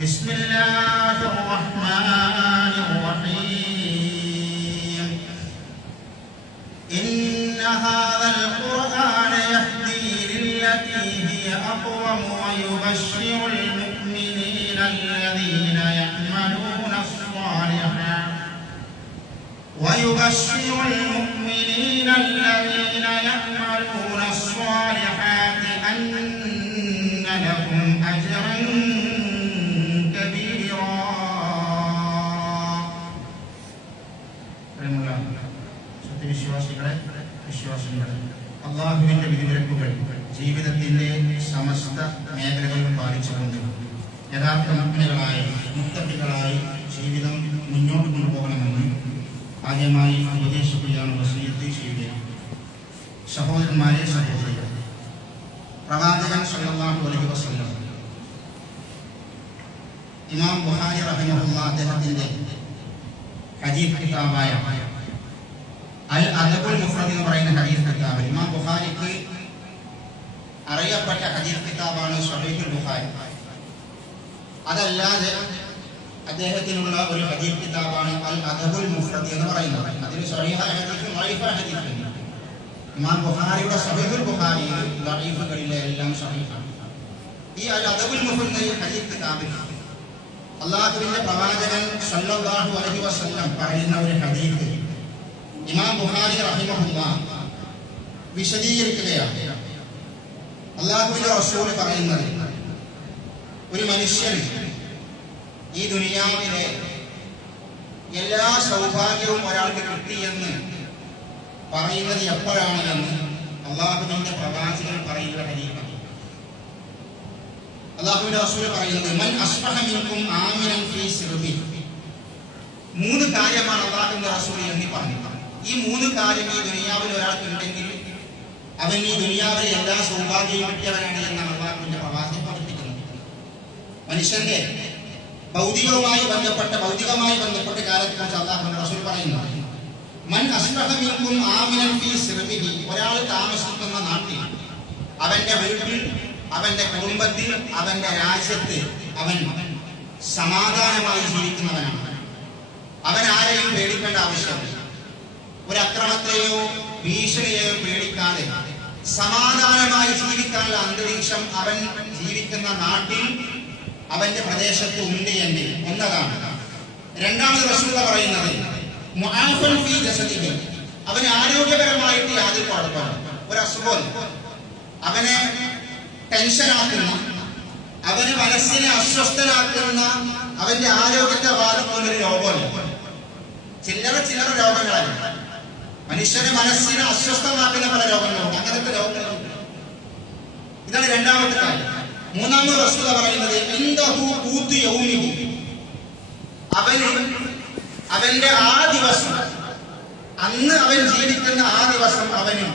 بسم الله الرحمن الرحيم إن هذا القرآن يهدي للتي هي أقوم ويبشر المؤمنين الذين يعملون الصالحات أن لهم أجرا كبيرا. സത്യവിശ്വാസികളെ, അള്ളാഹുവിന്റെ വിധിവിലക്കുകൾ ജീവിതത്തിന്റെ സമസ്ത മേഖലകളിലും പാലിച്ചുകൊണ്ട് യഥാർത്ഥ മുത്തഖികളായി ജീവിതം മുന്നോട്ട് കൊണ്ടുപോകണമെന്ന് ആദ്യമായി ഉപദേശിക്കുകയാണ്, വസിയത്ത് ചെയ്യുകയാണ്. സഹോദരന്മാരെ, സഹോദരികളെ, പ്രവാചകൻ സല്ലല്ലാഹു അലൈഹി വസല്ലം ഇമാം ബുഖാരി റഹിമഹുല്ലാഹ് അദ്ദേഹത്തിന്റെ ഹദീസ് കിതാബായ അൽ അദബുൽ മുഫ്രദ് എന്ന് പറയുന്ന ഹദീസ് കിതാബ്, ഇമാം ബുഖാരിക്ക് അറിയപ്പെട്ട ഹദീസ് കിതാബാണ് സ്വഹീഹുൽ ബുഖാരി. അതല്ലാതെ അദ്ദേഹത്തിനുള്ള ഒരു ഹദീസ് കിതാബാണ് അൽ അദബുൽ മുഫ്രദ് എന്ന് പറയുന്നത്. അതിൽ സ്വഹീഹായ ഹദീസും ദഈഫായ ഹദീസും. ഇമാം ബുഖാരിയുടെ സ്വഹീഹുൽ ബുഖാരിയിൽ ദഈഫുകളിലെ എല്ലാം സ്വഹീഹാണ്. ഈ അൽ അദബുൽ മുഫ്രദ് ഹദീസ് കിതാബിൽ അല്ലാഹുവിന്റെ പ്രവാചകൻ സല്ലല്ലാഹു അലൈഹി വസല്ലം പറയുന്ന ഒരു ഹദീസ് ഇമാം ബുഖാരി റഹിമഹുല്ലാഹ് വിശദീകരിക്കുകയാണ്. അല്ലാഹുവിന്റെ റസൂൽ പറയുന്നത്, ഒരു മനുഷ്യൻ ഈ ദുനിയാവിലെ എല്ലാ സൗഭാഗ്യവും ഒരാൾക്ക് കിട്ടിയെന്ന് പറയുന്നത് എപ്പോഴാണ് എന്ന് അള്ളാഹുവിന്റെ പ്രവാചകൻ പറയുന്ന ഹദീസാണ്. അള്ളാഹുവിന്റെ റസൂൽ പറയുന്നത്, മൻ അസ്ബഹ മിൻകും ആമിനൻ ഫീ സിർബി. മൂന്ന് കാര്യമാണ് അള്ളാഹുവിന്റെ റസൂൽ എന്ന് പറഞ്ഞത്. ഈ മൂന്ന് കാര്യം ഈ ദുനിയാവിൽ ഒരാൾക്ക് ഉണ്ടെങ്കിൽ അവൻ ഈ ദുനിയാവിലെ എല്ലാ സൗഭാഗ്യവും കിട്ടിയവനാണ് എന്നാണ് അള്ളാഹുവിന്റെ പ്രവാചകൻ പഠിപ്പിക്കുന്നത്. മനുഷ്യന്റെ ഭൗതികമായി ബന്ധപ്പെട്ട കാലത്തെക്കുറിച്ച് അള്ളാഹുവിന്റെ റസൂൽ പറയുന്നു, മൻ അസ്ബഹ മിൻകും ആമിനൻ ഫീ സിർബിഹി. ഒരാൾ താമസിക്കുന്ന നാട്ടിൽ, അവന്റെ വീട്ടിൽ, അവന്റെ കുടുംബത്തിൽ, അവന്റെ രാജ്യത്ത് അവൻ സമാധാനമായി ജീവിക്കുന്നവനാണ്. അവൻ ആരെയും പേടിക്കേണ്ട ആവശ്യമില്ല. ഒരു അക്രമത്തെയോ ഭീഷണിയെയോ പേടിക്കാതെ സമാധാനമായി ജീവിക്കാനുള്ള അന്തരീക്ഷം അവൻ ജീവിക്കുന്ന നാട്ടിൽ, അവന്റെ പ്രദേശത്ത് ഉണ്ട് എങ്കിൽ എന്നതാണ്. രണ്ടാമത് റസൂൽ പറയുന്നത്, മുആഫൻ ഫീ ജസദിഹി. അവന് ആരോഗ്യപരമായിട്ട് യാതൊരു കുഴപ്പമില്ല. ഒരു അസുഖം അവനെ ടെൻഷനാക്കുന്ന, അവന് മനസ്സിനെ അസ്വസ്ഥനാക്കുന്ന, അവന്റെ ആരോഗ്യത്തെ ബാധിക്കുന്ന ഒരു രോഗമല്ല. ചില്ലറ രോഗങ്ങളല്ല. മനുഷ്യന്റെ മനസ്സിനെ അസ്വസ്ഥമാക്കുന്ന പല രോഗങ്ങളുണ്ട്. അങ്ങനത്തെ രോഗങ്ങളുണ്ട്. ഇതാണ് രണ്ടാമത്തെ കാര്യം. മൂന്നാമത് റസൂൽ പറയുന്നത്, ഇൻദഹു ഖൂതു യൗമിഹി. അവന്റെ ആ ദിവസം, അന്ന് അവൻ ജീവിക്കുന്ന ആ ദിവസം അവന്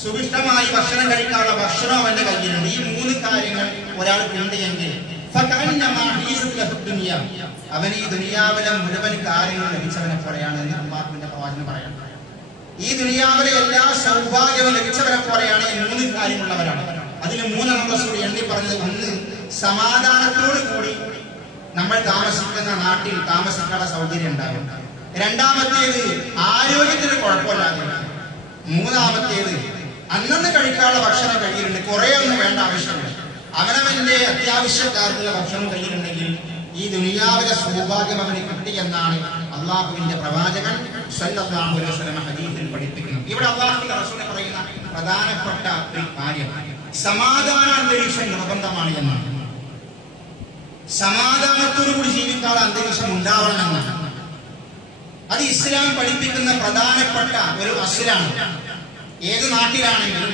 സുഭിഷ്ടമായി ഭക്ഷണം കഴിക്കാനുള്ള ഭക്ഷണം അവന്റെ കയ്യിലുണ്ട്. ഈ മൂന്ന് കാര്യങ്ങൾ ഒരാൾക്കുണ്ട് എങ്കിൽ അവൻ ഈ ദുനിയാവിലെ മുഴുവൻ കാര്യങ്ങൾ ലഭിച്ചവനെ പോലെയാണ് എന്ന് അല്ലാഹുവിന്റെ പ്രവാചകൻ പറയുന്നത്. ഈ ദുനിയാവിലെ എല്ലാ സൗഭാഗ്യവും ലഭിച്ചവരെ പോലെയാണ് ഈ മൂന്ന് കാര്യമുള്ളവരാണ്. അതിൽ മൂന്നെണ്ണം റസൂൽ എണ്ണി പറഞ്ഞത്, ഒന്ന്, സമാധാനത്തോടു കൂടി നമ്മൾ താമസിക്കുന്ന നാട്ടിൽ താമസിക്കാനുള്ള സൗകര്യം ഉണ്ടാകും. രണ്ടാമത്തേത്, ആരോഗ്യത്തിന് കുഴപ്പമില്ലാതെ. മൂന്നാമത്തേത്, അന്നന്ന് കഴിക്കാനുള്ള ഭക്ഷണം കയ്യിലുണ്ട്. കുറെ ഒന്നും വേണ്ട ആവശ്യമില്ല. അവനവന്റെ അത്യാവശ്യക്കാർക്കുള്ള ഭക്ഷണം കയ്യിലുണ്ടെങ്കിൽ ഈ ദുനിയാവിലെ സൗഭാഗ്യം അവന് കിട്ടി എന്നാണ് അള്ളാഹുവിന്റെ പ്രവാചകൻ സല്ലല്ലാഹു അലൈഹി വസല്ലം ഹദീസിൽ പഠിപ്പിക്കുന്നത്. ഇവിടെ അള്ളാഹുവിന്റെ റസൂൽ പറയുന്ന പ്രധാനപ്പെട്ട ഒരു കാര്യം, സമാധാന അന്തരീക്ഷം നിർബന്ധമാണ് എന്നാണ്. സമാധാനത്തോടുകൂടി ജീവിക്കാനുള്ള അന്തരീക്ഷം ഉണ്ടാവണമെന്നാണ്. അത് ഇസ്ലാം പഠിപ്പിക്കുന്ന പ്രധാനപ്പെട്ട ഒരു അസ്ലാണ്. ഏത് നാട്ടിലാണെങ്കിലും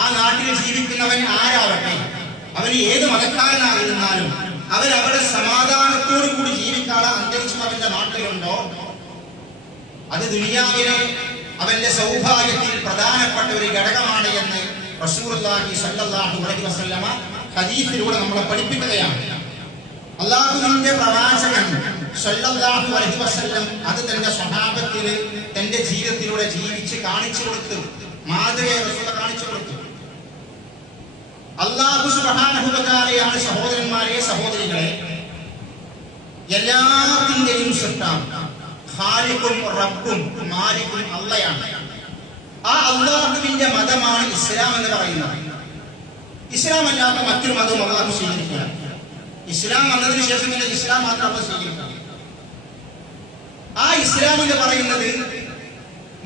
ആ നാട്ടിൽ ജീവിക്കുന്നവൻ ആരാവട്ടെ, അവന് ഏത് മതക്കാരനായിരുന്നാലും അവൻ അവിടെ സമാധാനത്തോടു കൂടി ജീവിക്കാനുള്ള അന്തരീക്ഷം അവന്റെ നാട്ടിലുണ്ടോ, അത് ദുനിയാവിലെ അവന്റെ സൗഭാഗ്യത്തിൽ പ്രധാനപ്പെട്ട ഒരു ഘടകമാണ് എന്ന് റസൂലുള്ളാഹി സ്വല്ലല്ലാഹു അലൈഹി വസല്ലമ ഹദീസിലൂടെ നമ്മളെ പഠിപ്പിക്കുകയാണ്. അല്ലാഹുവിന്റെ പ്രവാചകൻ സ്വല്ലല്ലാഹു അലൈഹി വസല്ലം അത് തന്റെ സ്വഹാബത്തിന് തന്റെ ജീവിതത്തിലൂടെ ജീവിച്ച് കാണിച്ചു കൊടുത്തു. മാതൃകയെ റസൂൽ കാണിച്ചു കൊടുത്തു. അല്ലാഹു സുബ്ഹാനഹു വ തആലയാണ് സഹോദരന്മാരെ, സഹോദരികളെ, എല്ലാത്തിന്റെയും സൃഷ്ടാവ്, ഖാലിഖും റബ്ബും മാലിക്കും അള്ളയാണ്. ആ അള്ളാഹുവിന്റെ മതമാണ് ഇസ്ലാം എന്ന് പറയുന്നത്. ഇസ്ലാം അല്ലാത്ത മറ്റൊരു മതവും അള്ളാഹു സ്വീകരിക്കുക. ഇസ്ലാം വന്നതിന് ശേഷം തന്നെ ഇസ്ലാം മാത്രം അള്ളാഹു സ്വീകരിക്കുക. ആ ഇസ്ലാം എന്ന് പറയുന്നത്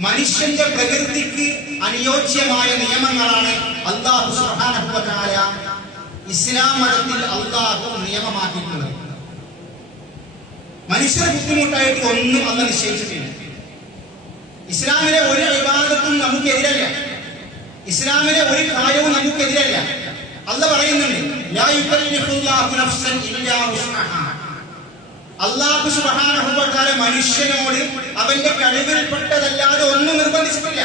മനുഷ്യന്റെ പ്രകൃതിക്ക് അനുയോജ്യമായ നിയമങ്ങളാണ് അല്ലാഹു സുബ്ഹാനഹു വ തആല ഇസ്ലാം മതത്തിൽ അല്ലാഹു നിയമമാക്കിയിട്ടുള്ളത്. മനുഷ്യരെ ബുദ്ധിമുട്ടായിട്ട് ഒന്നും അല്ലാഹു നിശ്ചയിച്ചിട്ടില്ല. ഇസ്ലാമിലെ ഒരു ഇബാദത്തും നമുക്കെതിരല്ല. ഇസ്ലാമിലെ ഒരു കാര്യവും നമുക്കെതിരല്ല. അല്ലാഹു പറയുന്നുണ്ട്, ലാ യുകല്ലിഫുല്ലാഹു നഫ്സൻ ഇല്ലാ വുസ്അഹാ. അല്ലാഹു സുബ്ഹാനഹു വ തആല മനുഷ്യനോട് അവന്റെ കഴിവിൽപ്പെട്ടതല്ലാതെ ഒന്നും നിർബന്ധിച്ചിട്ടില്ല.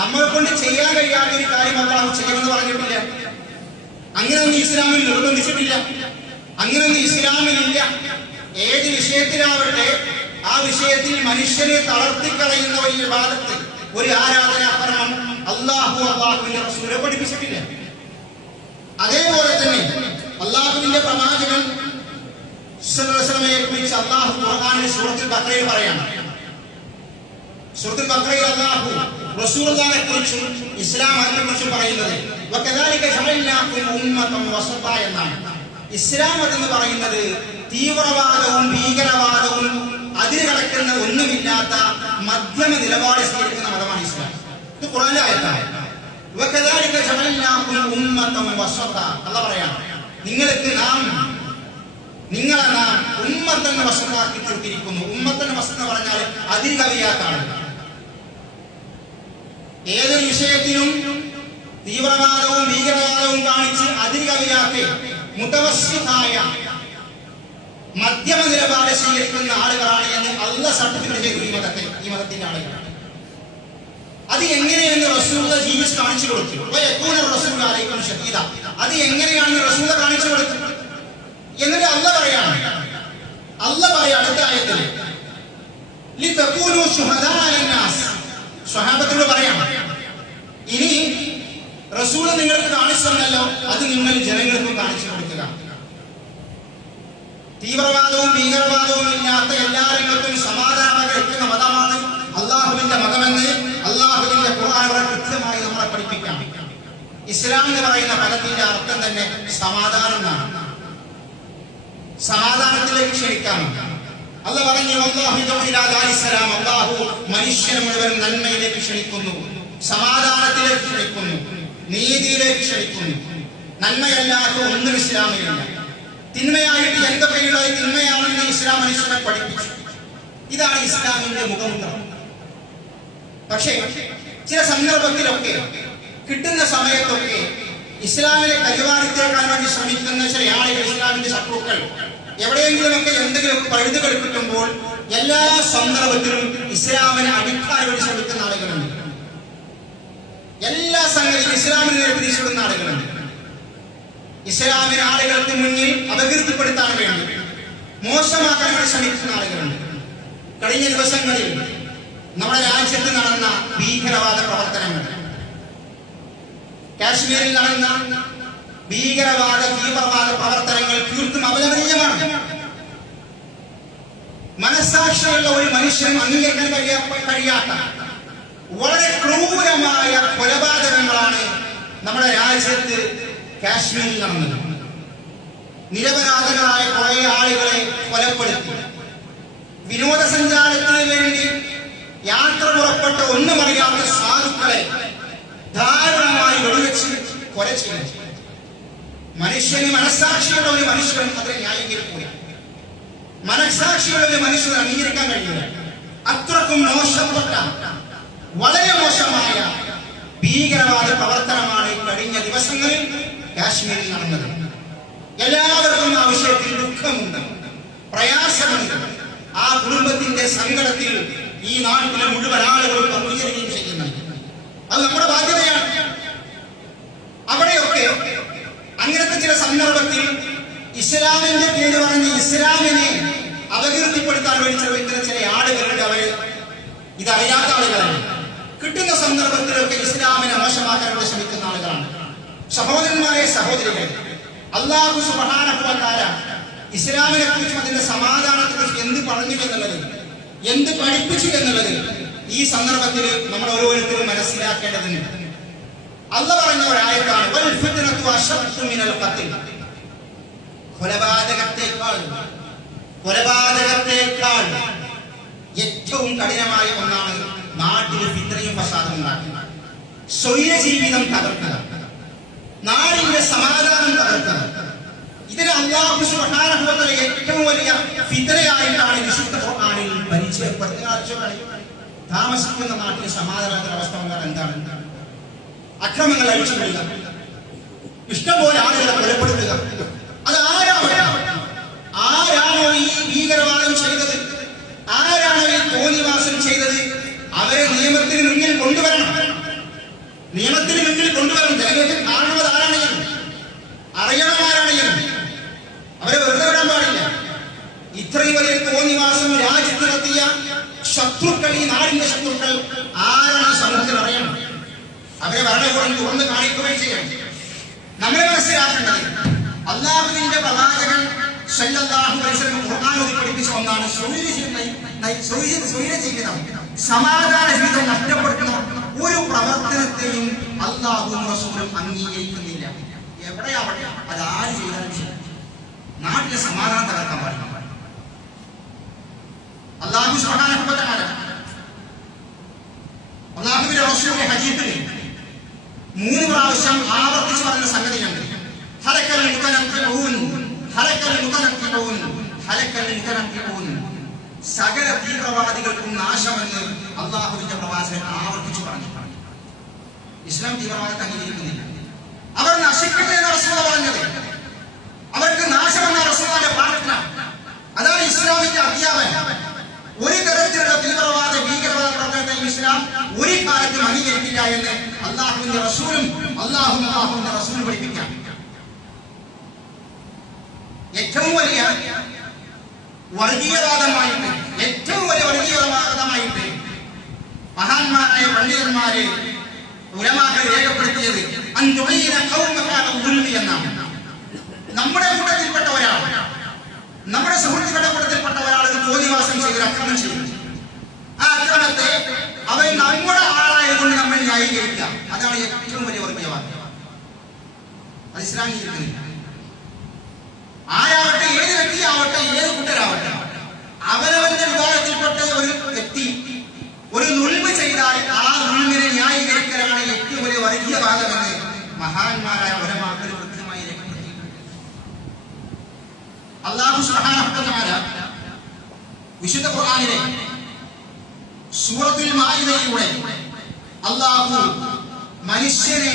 നമ്മളെ കൊണ്ട് ചെയ്യാൻ കഴിയാത്ത ഒരു കാര്യം അല്ലാഹു ചെയ്യണമെന്ന് പറഞ്ഞിട്ടില്ല. അങ്ങനെയൊന്നും ഇസ്ലാമിൽ നിർബന്ധിച്ചിട്ടില്ല. അങ്ങനെയൊന്നും ഇസ്ലാമിലില്ല. ഏത് വിഷയത്തിലാവട്ടെ ആ വിഷയത്തിൽ മനുഷ്യനെ തളർത്തിക്കളയുന്ന ഒരു ഇബാദത്ത്, ഒരു ആരാധനാക്രമം അല്ലാഹുവിന്റെ റസൂൽ പഠിപ്പിച്ചിട്ടില്ല. അതേപോലെ തന്നെ അല്ലാഹുവിന്റെ പ്രവാചകൻ കുറിച്ച് അല്ലാഹു ഖുർആനിൽ സൂറത്തുൽ ബഖറയിൽ പറയാണ്. സൂറത്തുൽ ബഖറയിൽ അല്ലാഹു റസൂലുള്ളാഹിയെ കുറിച്ചും ഇസ്ലാം മതത്തെ കുറിച്ചും പറയുന്നത് വകദാലിക ജഅൽനാകും ഉമ്മതൻ വസത എന്നാണ്. ഇസ്ലാം മതം എന്ന് പറയുന്നത് തീവ്രവാദവും ഭീകരവാദവും അതിര് കടക്കുന്ന ഒന്നുമില്ലാത്ത മധ്യമ നിലപാട് സ്വീകരിക്കുന്ന മതമാണ് ഇസ്ലാം. ഇത് ഖുർആനിലെ ആയത്താണ്. വകദാലിക ജഅൽനാകും ഉമ്മതൻ വസത. അല്ലാഹു പറയാണ്, നിങ്ങളെ നാം ഉമ്മത്തിന്റെ വശത്താക്കി തീർത്തിരിക്കുന്നു. ഉമ്മത്തിന്റെ വശം എന്ന് പറഞ്ഞാൽ അതിര് കവിയാത്ത ആളുകൾ. ഏതൊരു വിഷയത്തിലും തീവ്രവാദവും ഭീകരവാദവും കാണിച്ച് അതിര് കവിയാക്കി മുതവസ്സിതായ മധ്യമ നിലപാട് സ്വീകരിക്കുന്ന ആളുകളാണ് എന്ന് അല്ലാഹു സർട്ടിഫിക്കറ്റ് ചെയ്തു ഈ മതത്തിന്റെ ആളുകളാണ്. അത് എങ്ങനെയെന്ന് റസൂൽ ജീവിച്ച് കാണിച്ചു കൊടുത്തു. അത് എങ്ങനെയാണെന്ന് റസൂൽ കാണിച്ചു കൊടുത്തു എന്നിട്ട് അല്ലാഹു പറയാണ് അടുത്ത ആയത്തിൽ ലിതകൂനു ശുഹദാ അലന്നാസ്. സ്വഹാബത്തോട് പറയാം, ഇനി റസൂൽ നിങ്ങൾക്ക് കാണിച്ചു തന്നല്ലോ, അത് നിങ്ങൾ ജനങ്ങൾക്കും കാണിച്ചു കൊടുക്കുക. തീവ്രവാദവും ഭീകരവാദവും ഇല്ലാത്ത എല്ലാ രംഗത്തും സമാധാനം എത്തുന്ന മതമാണ് അള്ളാഹുവിന്റെ മതമെന്ന് അള്ളാഹുവിന്റെ ഖുർആൻ വളരെ കൃത്യമായി നമ്മളെ പഠിപ്പിക്കാം. ഇസ്ലാം എന്ന് പറയുന്ന പദത്തിന്റെ അർത്ഥം തന്നെ സമാധാനം എന്നാണ്. സമാധാനത്തിലേക്ക് ക്ഷണിക്കാം. അല്ലാഹു പറഞ്ഞു, അല്ലാഹു മനുഷ്യനെ മുഴുവൻ നന്മയിലേക്ക് ക്ഷണിക്കുന്നു, സമാധാനത്തിലേക്ക് ക്ഷണിക്കുന്നു, നീതിയിലേക്ക് ക്ഷണിക്കുന്നു. നന്മയല്ലാത്ത ഒന്നും ഇസ്ലാമിലില്ല. തിന്മയായിട്ട് എന്തൊക്കെയുള്ള തിന്മയാണെന്ന് ഇസ്ലാം മനുഷ്യനെ പഠിപ്പിച്ചു. ഇതാണ് ഇസ്ലാമിന്റെ മുഖമുദ്ര. പക്ഷേ ചില സന്ദർഭത്തിലൊക്കെ കിട്ടുന്ന സമയത്തൊക്കെ ഇസ്ലാമിനെ കരിവാരിത്തേക്കാൻ വേണ്ടി ശ്രമിക്കുന്ന ചില ആളുകൾ, ഇസ്ലാമിന്റെ ശത്രുക്കൾ, എവിടെയെങ്കിലുമൊക്കെ എന്തെങ്കിലും പഴുതുകൾ കിട്ടുമ്പോൾ എല്ലാ സന്ദർഭത്തിലും ഇസ്ലാമിനെ അടിക്കാൻ വേണ്ടി ശ്രമിക്കുന്ന ആളുകളുണ്ട്. എല്ലാ സംഗതിയും ഇസ്ലാമിനെ തിരിച്ചുവിടുന്ന ആളുകളുണ്ട്. ഇസ്ലാമിനെ ആളുകൾക്ക് മുന്നിൽ അപകീർത്തിപ്പെടുത്താൻ വേണ്ടി മോശമാക്കാൻ വേണ്ടി ശ്രമിക്കുന്ന ആളുകളുണ്ട്. കഴിഞ്ഞ ദിവസങ്ങളിൽ നമ്മുടെ രാജ്യത്ത് നടന്ന ഭീകരവാദ പ്രവർത്തനങ്ങൾ, കാശ്മീരിൽ നടന്ന ഭീകരവാദ തീവ്രവാദ പ്രവർത്തനങ്ങൾ തീർത്തും അപലപനീയമാണ്. മനസ്സാക്ഷിയുള്ള ഒരു മനുഷ്യൻ അംഗീകരിക്കാൻ കഴിയാത്ത വളരെ ക്രൂരമായ കൊലപാതകങ്ങളാണ് നമ്മുടെ രാജ്യത്ത് കാശ്മീരിൽ നടന്നത്. നിരപരാധികളായ കുറെ ആളുകളെ കൊലപ്പെടുത്തി. വിനോദസഞ്ചാരത്തിന് വേണ്ടി യാത്ര പുറപ്പെട്ട ഒന്നും അറിയാത്ത സാധുക്കളെ ദാരുണമായി വെടിവെച്ച് കൊല ചെയ്തു. മനുഷ്യന് മനസ്സാക്ഷിയുള്ള ഒരു മനുഷ്യൻ അതിനെ ന്യായീകരിക്കുക. മനസ്സാക്ഷിയുള്ള ഒരു മനുഷ്യന് അംഗീകരിക്കാൻ കഴിയില്ല. അത്രക്കും മോശപ്പെട്ട വളരെ മോശമായ ഭീകരവാദ പ്രവർത്തനമാണ് കഴിഞ്ഞ ദിവസങ്ങളിൽ കാശ്മീരിൽ നടന്നത്. എല്ലാവർക്കും ആ വിഷയത്തിൽ ദുഃഖമുണ്ട്, പ്രയാസമുണ്ട്. ആ കുടുംബത്തിന്റെ സങ്കടത്തിൽ ഈ നാട്ടിലെ മുഴുവൻ ആളുകളും പങ്കുചേരുകയും ചെയ്യുന്നത് അത് നമ്മുടെ ബാധ്യതയാണ്. അവിടെയൊക്കെ അങ്ങനത്തെ ചില സന്ദർഭത്തിൽ ഇസ്ലാമിന്റെ പേര് പറഞ്ഞ് ഇസ്ലാമിനെ അപകീർത്തിപ്പെടുത്താൻ വേണ്ടി ശ്രമിക്കുന്ന ചില ആളുകളുണ്ട്. അവര് ഇതറിയാത്ത ആളുകളാണ്. കിട്ടുന്ന സന്ദർഭത്തിലൊക്കെ ഇസ്ലാമിനെ മോശമാക്കാൻ വേണ്ടി ശ്രമിക്കുന്ന ആളുകളാണ്. സഹോദരന്മാരെ, സഹോദരികളെ, അല്ലാഹു സുബ്ഹാനഹു വ തആല ഇസ്ലാമിനെ കുറിച്ചും അതിന്റെ സമാധാനത്തെ കുറിച്ച് എന്ത് പറഞ്ഞു എന്നുള്ളത്, എന്ത് പഠിപ്പിച്ചു എന്നുള്ളത് ഈ സന്ദർഭത്തിൽ നമ്മൾ ഓരോരുത്തരും മനസ്സിലാക്കേണ്ടതുണ്ട്. അല്ലാഹു പറഞ്ഞ ഒരായത്താണ് വൽ ഫിത്നതു അശദ്ദു മിനൽ ഖത്ൽ. കൊലപാതകത്തേക്കാൾ ഏറ്റവും കഠിനമായ ഒന്നാണ് നാട്ടിൽ ഫിത്നയും ഫസാദും ഉണ്ടാക്കുക, സ്വൈര ജീവിതം തകർക്കുക, നാടിന്റെ സമാധാനം തകർക്കുക. ഇതിന് അല്ലാഹു സുബ്ഹാനഹു വ തആല ഏറ്റവും വലിയ ഫിത്നയായിട്ടാണ് വിശുദ്ധ ഖുർആനിൽ പരിചയപ്പെടുത്തുന്നത്. താമസിക്കുന്ന നാട്ടിൽ സമാധാനത്തിന്റെ അവസ്ഥ എന്താണ്? അക്രമങ്ങൾ അഴിച്ചുവിടുക, ഇഷ്ടംപോലെ ആളുകളെ കൊലപ്പെടുത്തുക. അത് ആരാണോ ഈ ഭീകരവാദം ചെയ്തത്, ആരാണോ ഈ തോന്നിവാസം ചെയ്തത്, അവരെ നിയമത്തിന് മുന്നിൽ കൊണ്ടുവരണം. നിയമത്തിന് മുന്നിൽ കൊണ്ടുവരണം. ജനങ്ങൾക്ക് കാണുന്നത് ആരാണെങ്കിലും അറിയണം ആരാണെങ്കിലും. അവരെ വെറുതെ വിടാൻ പാടില്ല. ഇത്രയും വലിയ തോന്നിവാസം രാജ്യത്ത് നടത്തിയ ശത്രുക്കൾ, ഈ നാടിന്റെ ശത്രുക്കൾ ആരാണ് സമൂഹത്തിൽ അറിയണം. അവരെ ഭരണകൂടം തുറന്ന് കാണിക്കുകയും ചെയ്യണം. നമ്മളെ മനസ്സിലാക്കേണ്ടത് അല്ലാഹുവിന്റെ പ്രവാചകൻ സല്ലല്ലാഹു അലൈഹി വസല്ലം ഖുർആനിൽ പഠിപ്പിച്ച ഒന്നാണ് സ്വൈര ജീവിതം, സമാധാന ജീവിതം നഷ്ടപ്പെടുത്തുന്ന ഒരു പ്രവർത്തനത്തെയും അല്ലാഹുവും റസൂലും അംഗീകരിക്കുന്നില്ല. എവിടെയാവട്ടെ, അത് ആര് ചെയ്താലും ശരി, നാട്ടിലെ സമാധാനം തകർക്കാൻ പാടില്ല. അല്ലാഹു സുബ്ഹാനഹു വ തആല അല്ലാഹുവിന്റെ റസൂലിന്റെ ഹദീസിൽ 3 പ്രാവശ്യം ആവർത്തിച്ച് പറഞ്ഞ സംഗതിയുണ്ട്. ഹലക്കൽ മുതനഖിഊൻ, ഹലക്കൽ മുതനഖിഊൻ, ഹലക്കൽ മുതനഖിഊൻ. സകല തീവ്രവാദികൾക്കും നാശമെന്ന് അല്ലാഹുവിന്റെ പ്രവാചകൻ ആവർത്തിച്ച് പറഞ്ഞു. ഇസ്ലാം തീവ്രവാദത്തെ അംഗീകരിക്കുന്നില്ല. അവർ നശിക്കട്ടെ എന്ന റസൂൽ പറഞ്ഞത്, അവർക്ക് നാശമെന്ന റസൂലിന്റെ പ്രാർത്ഥന. അതാണ് ഇസ്ലാമിന്റെ അധ്യാപനം. ഒരു തരത്തിലുള്ള തീവ്രവാദ ഭീകരവാദ പ്രവർത്തനത്തെയും ഇസ്ലാം ഒരു കാലത്തും അംഗീകരിക്കില്ല എന്ന് അല്ലാഹുവിന്റെ റസൂലും അല്ലാഹുവിന്റെ റസൂലും പഠിപ്പിക്കാം. ഏറ്റവും വലിയ വർഗീയവാദമായിട്ട്, ഏറ്റവും വലിയ വർഗീയവാദമായിട്ട് മഹാന്മാരായ പണ്ഡിതന്മാരെ ഉലമാക്കൾ രേഖപ്പെടുത്തിയത് എന്നാണ്. നമ്മുടെ കൂട്ടത്തിൽപ്പെട്ട ഒരാൾ, നമ്മുടെ സുഹൃത്തുക്കളുടെ കൂട്ടത്തിൽപ്പെട്ട ഒരാൾ തോന്നിവാസം ചെയ്ത് അക്രമം ചെയ്തു. ആ അക്രമത്തെ അവൻ നമ്മുടെ ആളായതുകൊണ്ട് നമ്മൾ ന്യായീകരിക്കുക, അതാണ് ഏറ്റവും വലിയ വർഗീയവാദം. അത് ഇസ്ലാമീകരിക്കുന്നില്ല. ആരാവട്ടെ, ഏത് വ്യക്തിയാവട്ടെ, ഏത് കൂട്ടരാവട്ടെ, അവനവന്റെ വിഭാഗത്തിൽപ്പെട്ട ഒരു വ്യക്തി ഒരു നുൽമ് ചെയ്താൽ ആ നുൽമിനെ ന്യായീകരിക്കലാണ് ഏറ്റവും വലിയ വർഗീയവാദമെന്ന് മഹാന്മാരായ ഉലമാക്കൾ കൃത്യമായി രേഖപ്പെടുത്തിയിട്ടുണ്ട്. അല്ലാഹു സുബ്ഹാനഹു വ തആല വിശുദ്ധ ഖുർആനിലെ സൂറത്തുൽ മാഇദയിലൂടെ അല്ലാഹു മനുഷ്യനെ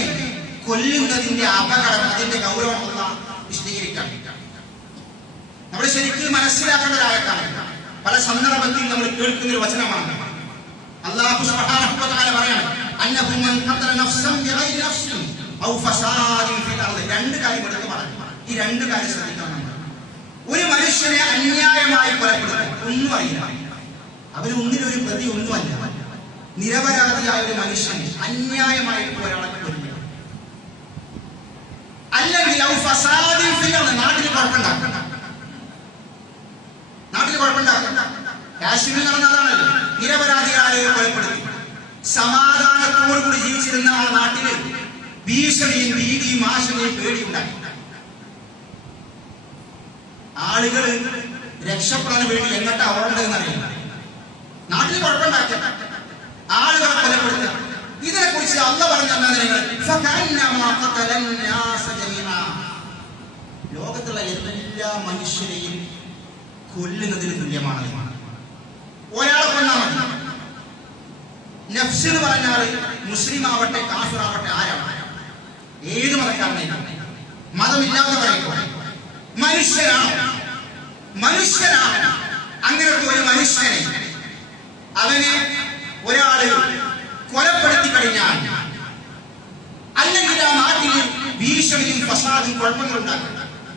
കൊല്ലുന്നതിന്റെ അപകടം, അതിന്റെ ഗൗരവം അല്ലാഹു വിശദീകരിക്കാൻ നമ്മൾ ശരിക്കും മനസ്സിലാക്കേണ്ട ഒരായത്താണ്. പല സന്ദർഭത്തിൽ നമ്മൾ കേൾക്കുന്ന ഒരു വചനമാണ്. അല്ലാഹു സുബ്ഹാനഹു വ തആല പറയാണ്, അന്നഹു മൻ ഖതല നഫ്സൻ ബിഗൈരി നഫ്സിൻ ഔ ഫസാദിൻ ഫിൽ അർദ്. രണ്ട് കാര്യം എടുത്ത് പറഞ്ഞു. ഈ രണ്ട് കാര്യം ശ്രദ്ധിക്കണം. ഒരു മനുഷ്യനെ അന്യായമായി കൊലപ്പെടുത്തുക, ഒന്നും അറിയില്ല, അവന് ഒന്നിലൊരു പ്രതി ഒന്നുമല്ല, നിരപരാധിയായ ഒരു മനുഷ്യനെ അന്യായമായിട്ട് ഒരാളെ കൊല്ലുക, അല്ലെങ്കിൽ ഔ ഫസാദിൻ ഫിൽ അർദ്, നാട്ടിൽ കുഴപ്പമുണ്ടാക്കുക. നാട്ടിൽ കുഴപ്പമുണ്ടാക്കുക. കാശ്മീരിൽ നടന്നതാണല്ലോ, നിരപരാധികളായ കൊലപ്പെടുത്തി. സമാധാനത്തോടുകൂടി ജീവിച്ചിരുന്ന ആ നാട്ടില് ഭീഷണിയും ഭീതിയും ആശങ്കയും പേടിയുണ്ടായി. ആളുകൾ രക്ഷപ്പെടാൻ വേണ്ടി എങ്ങോട്ടാ ഓടേണ്ടതെന്ന് അറിയില്ല. നാട്ടിൽ കുഴപ്പമുണ്ടാക്കുക, ആളുകളെ കൊലപ്പെടുത്തുക. ഇതിനെ കുറിച്ച് അല്ലാഹു പറഞ്ഞ ലോകത്തുള്ള എല്ലാ മനുഷ്യരെയും കൊല്ലുന്നതിന് തുല്യമാണ്. ഒരാളെ കൊല്ലാൻ മതി. നഫ്സ് എന്ന് പറഞ്ഞാൽ മുസ്ലിം ആവട്ടെ കാഫിർ ആവട്ടെ ആരാണ്, ഏത് മതക്കാരനായിക്കോട്ടെ, മതമില്ലാത്തവരായിക്കോട്ടെ, മനുഷ്യനാണ്. അങ്ങനത്തെ ഒരു മനുഷ്യനെ അവനെ ഒരാള് കൊലപ്പെടുത്തി കഴിഞ്ഞാൽ, അല്ലെങ്കിൽ ആ നാട്ടിൽ ഭീഷണിയും ഫസാദും കുഴപ്പങ്ങൾ ഉണ്ടാക്കുക,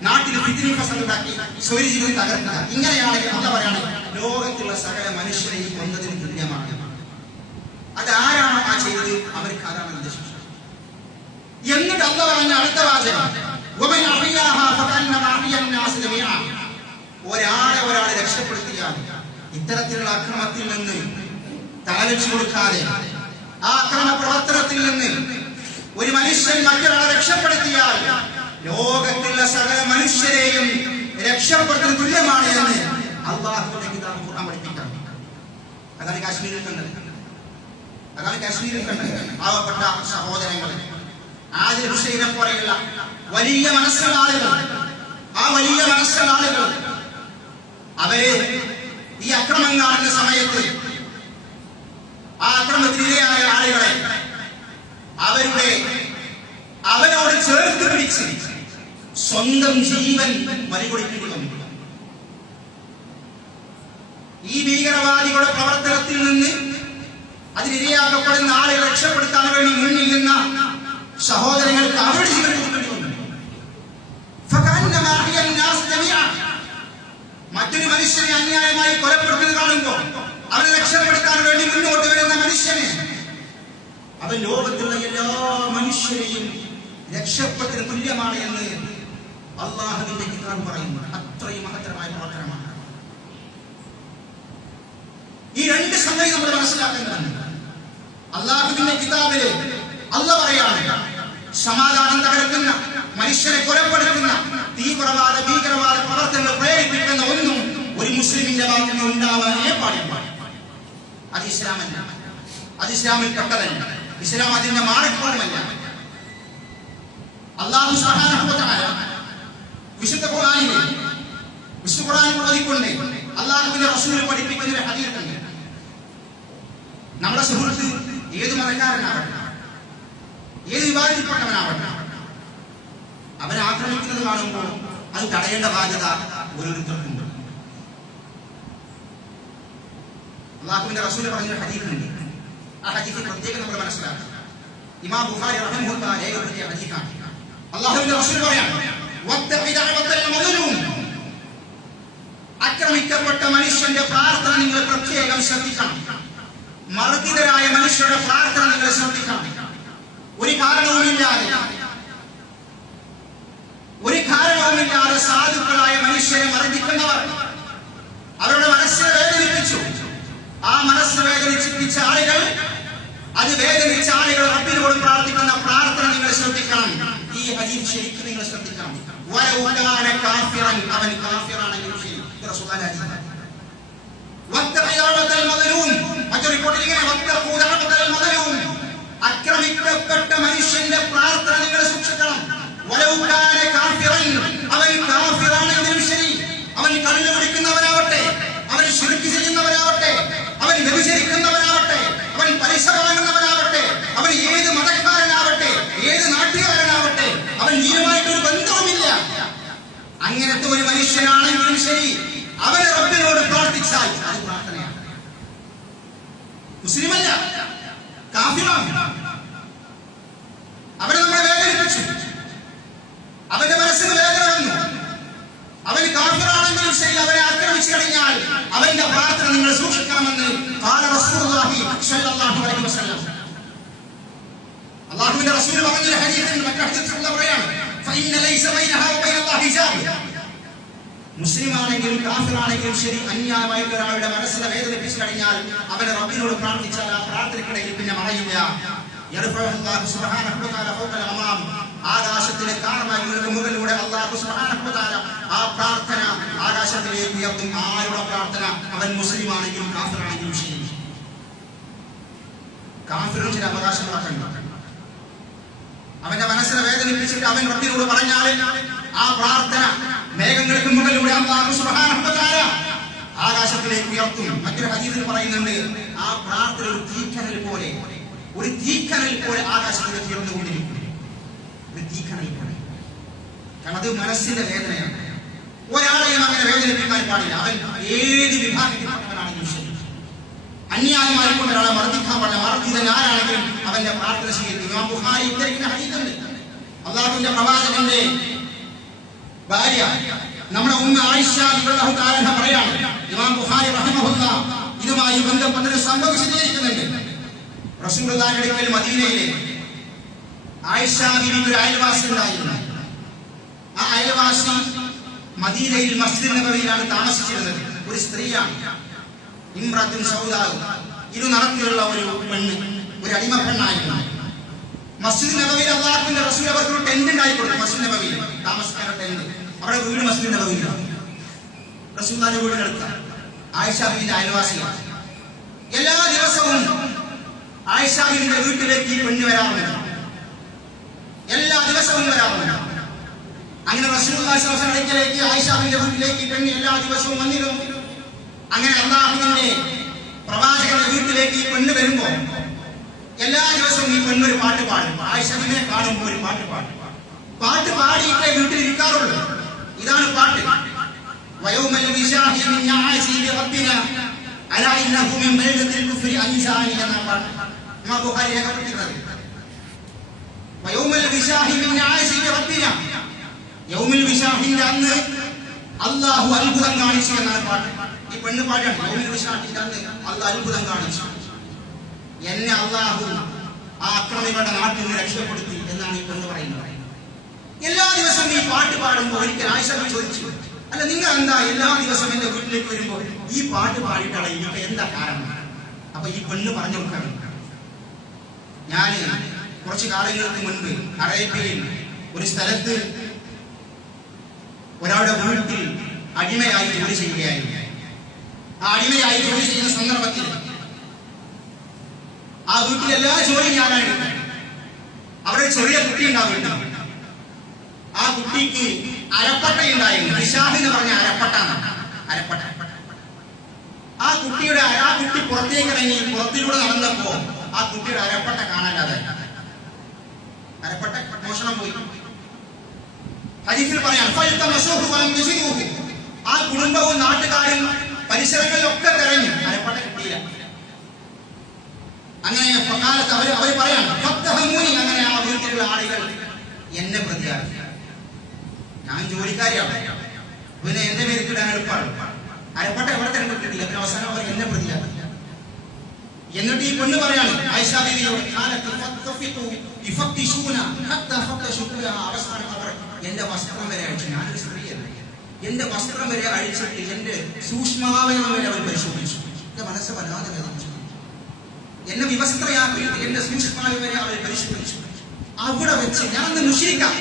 നാട്ടിൽ ഫിത്നയും ഫസാദും ഉണ്ടാക്കി സ്വൈരജീവിതം തകർക്കുക, ഇങ്ങനെയാണെങ്കിൽ അല്ലാഹു പറയാണ് ലോകത്തുള്ള സകല മനുഷ്യരെയും കൊന്നതിന് തുല്യമാണ്. അതാരാണോ ആ ചെയ്തത് അവർക്ക് അതാണ് അതിന്റെ ശിക്ഷ. എന്നിട്ട് അല്ലാഹു പറഞ്ഞ അടുത്ത വാചകം, രക്ഷപ്പെടുത്തിയാൽ, ഇത്തരത്തിലുള്ള അക്രമത്തിൽ നിന്ന് തലവെച്ചു കൊടുക്കാതെ ആ അക്രമ പ്രവർത്തനത്തിൽ നിന്ന് ഒരു മനുഷ്യൻ മറ്റൊരാളെ രക്ഷപ്പെടുത്തിയാൽ ലോകത്തുള്ള സകല മനുഷ്യരെയും രക്ഷപ്പെടുത്തുന്ന തുല്യമാണ് എന്ന് അല്ലാഹുവിന്റെ കിതാബ് ഖുർആൻ പഠിപ്പിക്കണം. അതാണ് കാശ്മീരിൽ കണ്ടത്. പാവപ്പെട്ട സഹോദരങ്ങൾ, ആദിൽ ഹുസൈനെ പോലെയുള്ള വലിയ മനസ്സുള്ള ആളുകൾ, ആ വലിയ മനസ്സുള്ള ആളുകൾ അവര് ഈ അക്രമം കാണുന്ന സമയത്ത് ആ അക്രമത്തിനിരയായ ആളുകളെ അവരോട് ചേർത്ത് പിടിച്ച് സ്വന്തം ജീവൻ ബലികൊടുക്കേണ്ടി വന്നു. ഈ ഭീകരവാദികളുടെ പ്രവർത്തനത്തിൽ നിന്ന് അതിനിരയാക്കപ്പെടുന്ന ആളുകളെ രക്ഷപ്പെടുത്താൻ വേണ്ടി മുന്നിൽ നിന്ന സഹോദരങ്ങൾക്ക് അവരുടെ ജീവൻ കൊടുക്കേണ്ടി വന്നു. മറ്റൊരു മനുഷ്യനെ അന്യായമായി കൊലപ്പെടുത്തുന്നത് കാണുമ്പോൾ അവനെ രക്ഷപ്പെടുത്താൻ വേണ്ടി മുന്നോട്ട് വരുന്ന മനുഷ്യനെ അവൻ ലോകത്തുള്ള എല്ലാ മനുഷ്യരെയും രക്ഷപ്പെടുത്തിന് തുല്യമാണ് എന്ന് അല്ലാഹുവിന്റെ കിതാബ് പറയുന്നു. അത്രയും മഹത്തരമായ പ്രവർത്തനമാണ്. ഈ രണ്ട് സംഗതി നമ്മൾ മനസ്സിലാക്കേണ്ടതാണ്. അല്ലാഹുവിന്റെ കിതാബില് അല്ലാഹ് പറയാണ്, സമാധാനം തകർക്കുന്ന, മനുഷ്യരെ കൊലപ്പെടുത്തുന്ന, തീവ്രവാദ ഭീകരവാദ പ്രവർത്തനങ്ങൾ പ്രേരിപ്പിക്കുന്ന ഒന്നും ഒരു മുസ്ലിമിന്റെ ഭാഗത്ത് നിന്ന് ഉണ്ടാവാനേ പാടില്ല. അത് ഇസ്ലാമല്ല, അത് ഇസ്ലാമിൽ പെട്ടതല്ല. ഇസ്ലാം അതിന്റെ മാനക്കോണമല്ല. അല്ലാഹു സുബ്ഹാനഹു വ തആല വിശുദ്ധ ഖുർആനിൽ ഓതിക്കൊണ്ട് അല്ലാഹുവിന്റെ റസൂൽ പഠിപ്പിക്കുന്ന ഒരു ഹദീസ് ഉണ്ട്. നമ്മുടെ സുഹൃത്ത് ഏത് മതക്കാരനാവട്ടെ, ഏത് വിഭാഗത്തിൽപ്പെട്ടവനാവട്ടെ, അവനെ ആക്രമിക്കുന്നത് കാണുമ്പോൾ അത് തടയേണ്ട ബാധ്യത ഓരോരുത്തർക്കുണ്ട്. അല്ലാഹുവിന്റെ റസൂൽ പറഞ്ഞൊരു ഹദീസുണ്ട്. ആ ഹദീസ് പ്രത്യേകം നമ്മൾ മനസ്സിലാക്കണം. ഇമാം ബുഖാരി റഹിമഹുല്ലാഹ് രേഖപ്പെടുത്തിയ ഹദീസാണ്. അല്ലാഹുവിന്റെ റസൂൽ പറയാണ്, വത്തഖി ദഅവത്തൽ മദ്ലൂം, ആക്രമിക്കപ്പെട്ട മനുഷ്യന്റെ പ്രാർത്ഥന നിങ്ങൾ പ്രത്യേകം ശ്രദ്ധിക്കണം. മർദ്ദിതരായ മനുഷ്യരുടെ പ്രാർത്ഥന നിങ്ങൾ ശ്രദ്ധിക്കണം. ഒരു കാരണവുമില്ലാതെ സാധുക്കളായ മനുഷ്യരെ മർദ്ദിക്കുന്നവർ അവരുടെ മനസ്സിനെ വേദനിപ്പിച്ചു. ആ മനസ്സ് വേദനിപ്പിച്ച ആളുകൾ, അത് വേദനിച്ച ആളുകൾ റബ്ബിനോട് പ്രാർത്ഥിക്കുന്ന പ്രാർത്ഥന നിങ്ങൾ ശ്രദ്ധിക്കണം. ഈ ഹദീസ് ശരിക്കും നിങ്ങൾ ശ്രദ്ധിക്കണം. അവൻ കാഫിറാണെങ്കിലും ശരി. ആക്രമിക്കപ്പെട്ട മനുഷ്യന്റെ പ്രാർത്ഥന നിങ്ങൾ സൂക്ഷിക്കണം. അവൻ കാഫിറാണെങ്കിലും ശരി, അവൻ കള്ളു കുടിക്കുന്നവനാവട്ടെ, അവൻ ശിർക്ക് ചെയ്യുന്നവനാവട്ടെ, അവൻ വ്യഭിചരിക്കുന്നവനാവട്ടെ, അവൻ പലിശ വാങ്ങുന്നവനാവട്ടെ, അവൻ ഏത് മതക്കാരനാവട്ടെ, ഏത് നാട്ടുകാരനാവട്ടെ, അവൻ നീയുമായിട്ടൊരു ബന്ധവുമില്ല, അങ്ങനത്തെ ഒരു മനുഷ്യനാണെങ്കിലും ശരി, അവനെ റബ്ബിനോട് പ്രാർത്ഥിച്ചാൽ അത് പ്രാർത്ഥനയാണ്. മുസ്ലിമല്ല, കാഫിറാണ്. അവനെ നമ്മളെ വേദനിപ്പിച്ചു, അവന്റെ മനസ്സിന് വേദന വന്നു. അവൻ കാഫിറാണെങ്കിലും ശരി, അവനെ ആക്രമിച്ചു കഴിഞ്ഞാൽ അവന്റെ പ്രാർത്ഥന നിങ്ങൾ സൂക്ഷിക്കണമെന്ന് റസൂലുള്ളാഹി സ്വല്ലല്ലാഹു അലൈഹി വസല്ലം. അല്ലാഹുവിന്റെ റസൂൽ പറഞ്ഞ ഹദീസിൽ മറ്റൊരു ഹദീസിൽ പറയാണ്, ഫഇന്ന ലൈസ ബൈനഹാ വബൈനല്ലാഹി ഹിജാബ്. മുസ്ലിമാണെങ്കിലും കാഫിറാണെങ്കിലും ശരി, അന്യായമായിട്ട് ഒരാളുടെ മനസ്സിനെ വേദനിപ്പിച്ചു കഴിഞ്ഞാൽ അവനെ റബ്ബിനോട് പ്രാർത്ഥിച്ചാൽ ആ പ്രാർത്ഥനയ്ക്കിടയിൽ പിന്നെ മറയില്ല. യർഫഉല്ലാഹു സുബ്ഹാനഹു വ തആല ഫൗകൽ അമാം, ആകാശത്തിലെ കാർമേഘങ്ങൾക്ക് മുകളിലൂടെ അല്ലാഹു സുബ്ഹാനഹു വ തആല ആ പ്രാർത്ഥന ആകാശത്തിലേക്ക് ഉയർത്തും. ആരുടെ പ്രാർത്ഥന? അവൻ മുസ്ലിമാണെങ്കിലും കാഫിറാണെങ്കിലും ശരി. കാഫിറിന് ചില അവകാശങ്ങളൊക്കെ ഉണ്ട്. അവന്റെ മനസ്സിനെ വേദനിപ്പിച്ചിട്ട് അവൻ റബ്ബിനോട് പറഞ്ഞാൽ ആ പ്രാർത്ഥന മേഘങ്ങൾക്ക് മുകളിലൂടെ അല്ലാഹു സുബ്ഹാനഹു വ തആല ആകാശത്തിലേക്ക് ഉയർത്തും. മറ്റൊരു ഹദീസിൽ പറയുന്നുണ്ട്, ആ പ്രാർത്ഥന ഒരു തീക്കനൽ പോലെ ആകാശത്തിലേക്ക് ഉയർന്നുകൊണ്ടിരിക്കും. ഒരു തീക്കനൽ പോലെ. കാരണം അത് മനസ്സിന്റെ വേദനയാണ്. ഒരാളെയും അങ്ങനെ വേദനിപ്പിക്കാൻ പാടില്ല. അവൻ ഏത് വിഭാഗത്തിൽപ്പെട്ടവനാണെങ്കിലും ശരി, അന്യായമായിക്കൊണ്ട് ഒരാളെ മർദ്ദിക്കാൻ പാടില്ല. മർദ്ദിതൻ ആരാണെങ്കിലും അവന്റെ പ്രാർത്ഥന സ്വീകരിക്കും. ഇമാം ബുഖാരി ഉദ്ധരിക്കുന്ന ഹദീസുണ്ട്. അല്ലാഹുവിന്റെ പ്രവാചകന്റെ ഭാര്യ നമ്മുടെ ഉമ്മ ആയിഷ റളിയല്ലാഹു തആല പറയാണ്, ഇമാം ബുഖാരി റഹിമഹുല്ലാഹ് ഇതുമായി ബന്ധപ്പെട്ടൊരു സംഭവം വിശദീകരിക്കുന്നുണ്ട്. റസൂലുള്ളാഹിയുടെ അടുക്കൽ മദീനയിലെ ആയിഷ ബീവിക്ക് ഒരു അയൽവാസി ഉണ്ടായിരുന്നു. ആ അയൽവാസി മദീനയിൽ മസ്ജിദ് നബവിയിലാണ് താമസിച്ചിരുന്നത്. ഒരു സ്ത്രീയാണ്. ഇംറത്തുൻ സൗദാ, ഇരുനിറത്തിലുള്ള ഒരു പെണ്ണ്, ഒരു അടിമ പെണ്ണായിരുന്നു. മസ്ജിദ് നബവിയിൽ അല്ലാഹുവിന്റെ റസൂൽ അവർക്ക് ഒരു ടെന്റ് ഉണ്ടായി കൊടുത്തു. മസ്ജിദ് നബവിയിൽ താമസിക്കാൻ ടെന്റ്. അവിടെ വീട് മസ്ജിദ് നബവിയിലാണ്. റസൂലുള്ളാഹിന്റെ വീടിനടുത്ത ആയിഷ ബീവിയുടെ അയൽവാസിയാണ്. എല്ലാ ദിവസവും ആയിഷ ബീവിയുടെ വീട്ടിലേക്ക് ഈ പെണ്ണ് വരാറുണ്ട്. എല്ലാ ദിവസവും വരാറുണ്ട്. അങ്ങനെ റസൂലുള്ളാഹി സ്വല്ലല്ലാഹു അലൈഹി വസല്ലമയിലേക്ക് ആയിഷ ബീവിയുടെ വീട്ടിലേക്ക് ഈ പെണ്ണ് എല്ലാ ദിവസവും വന്നിരുന്നു. അങ്ങനെ അല്ലാഹുവിന്റെ പ്രവാചകന്റെ വീട്ടിലേക്ക് ഈ പെണ്ണ് വരുമ്പോൾ എല്ലാ ദിവസവും ഈ പെണ്ണ് ഒരു പാട്ട് പാടും. ആയിഷ ബീവിയെ കാണുമ്പോൾ ഒരു പാട്ട് പാടും. പാട്ട് പാടിയിട്ടേ വീട്ടിൽ ഇരിക്കാറുള്ളൂ. ഇതാണ് പാട്ട്. വയൗമൽ വിശാഹി മിൻ യാസീബി റബ്ബിന അലാ ഇന്നഹു മിൻ ബൽദത്തിൽ കുഫ്രി അൻസാനി എന്ന പാട്ട് ഇമാം ബുഖാരി രേഖപ്പെടുത്തിയിട്ടുണ്ട്. വയൗമൽ വിശാഹി മിൻ യാസീബി റബ്ബിന, യൗമുൽ വിശാഹിന്റെ അന്ന് അല്ലാഹു അത്ഭുതം കാണിച്ചു എന്നാണ് പാട്ട്. ഈ പെണ്ണ് പാടാണ്. യൗമുൽ വിശാഹിന്റെ അന്ന് അല്ലാഹു അത്ഭുതം കാണിച്ചു, എന്നെ അല്ലാഹു ആ അക്രമികളുടെ നാട്ടിൽ നിന്ന് രക്ഷപ്പെടുത്തി എന്നാണ് ഈ പെണ്ണ് പറയുന്നത്. എല്ലാ ദിവസവും ഈ പാട്ട് പാടുമ്പോൾ ഒരിക്കൽ ആയിഷ ചോദിച്ചു, അല്ല നിങ്ങൾ എന്താ എല്ലാ ദിവസവും എന്റെ വീട്ടിലേക്ക് വരുമ്പോൾ ഈ പാട്ട് പാടിയിട്ടാണ് ഇതിന്റെ എന്താ കാരണം? അപ്പൊ ഈ പെണ്ണ് പറഞ്ഞു കൊടുക്കണം, ഞാൻ കുറച്ചു കാലങ്ങൾക്ക് മുൻപ് അറേബ്യയിൽ ഒരു സ്ഥലത്ത് ഒരാളുടെ വീട്ടിൽ അടിമയായി ജോലി ചെയ്യുകയായിരുന്നു. ആ അടിമയായി ജോലി ചെയ്യുന്ന സന്ദർഭത്തിൽ ആ വീട്ടിൽ എല്ലാ ജോലിയും ഞാനാണ്. അവിടെ ചെറിയ കുട്ടി ഉണ്ടാവില്ല. ആ കുട്ടിക്ക് അരപ്പട്ടയുണ്ടായിരുന്നു. വിശാഖ് എന്ന് പറഞ്ഞ അരപ്പട്ടാണ്. അരപ്പട്ട. ആ കുട്ടി പുറത്തേക്ക് ഇറങ്ങി പുറത്തിലൂടെ നടന്നപ്പോ ആ കുട്ടിയുടെ അരപ്പട്ട കാണാനാതെ. അരപ്പട്ട മോഷണം പോയി. ഹദീസിൽ പറയാം, ആ കുടുംബവും നാട്ടുകാരും പരിസരങ്ങളിലൊക്കെ തെരഞ്ഞു, അരപ്പട്ട കിട്ടിയില്ല. അങ്ങനെ അവർ പറയാം, അങ്ങനെ ആ വീട്ടിലുള്ള ആളുകൾ എന്നെ പ്രതിയാണ്, ഞാൻ ജോലിക്കാരിയാണ്, പിന്നെ എന്റെ പേർക്ക് ഇടാൻ എളുപ്പമാണ്, അരപ്പട്ട എവിടെ തന്നെ കിട്ടിയില്ല. പിന്നെ അവസാനം അവർ എന്നെ പ്രതിയാണ്. എന്നിട്ട് ഈ പെണ്ണ് പറയാണ് ആയിഷ ബീവിയോട്, അവസാനം അവർ എന്റെ വസ്ത്രം വരെ അഴിച്ചു. ഞാനൊരു സ്ത്രീയല്ല, എന്റെ വസ്ത്രം വരെ അഴിച്ചിട്ട് എന്റെ സൂക്ഷ്മാവയവം വരെ അവർ പരിശോധിച്ചു. എന്റെ മനസ്സ് വല്ലാതെ വേദനിച്ചു. എന്നെ വിവസ്ത്രയാക്കിയിട്ട് എന്റെ സൂക്ഷ്മാവയവം വരെ അവർ പരിശോധിച്ചു. അവിടെ വെച്ച് ഞാനൊന്ന് മുഷിരിക്കാം,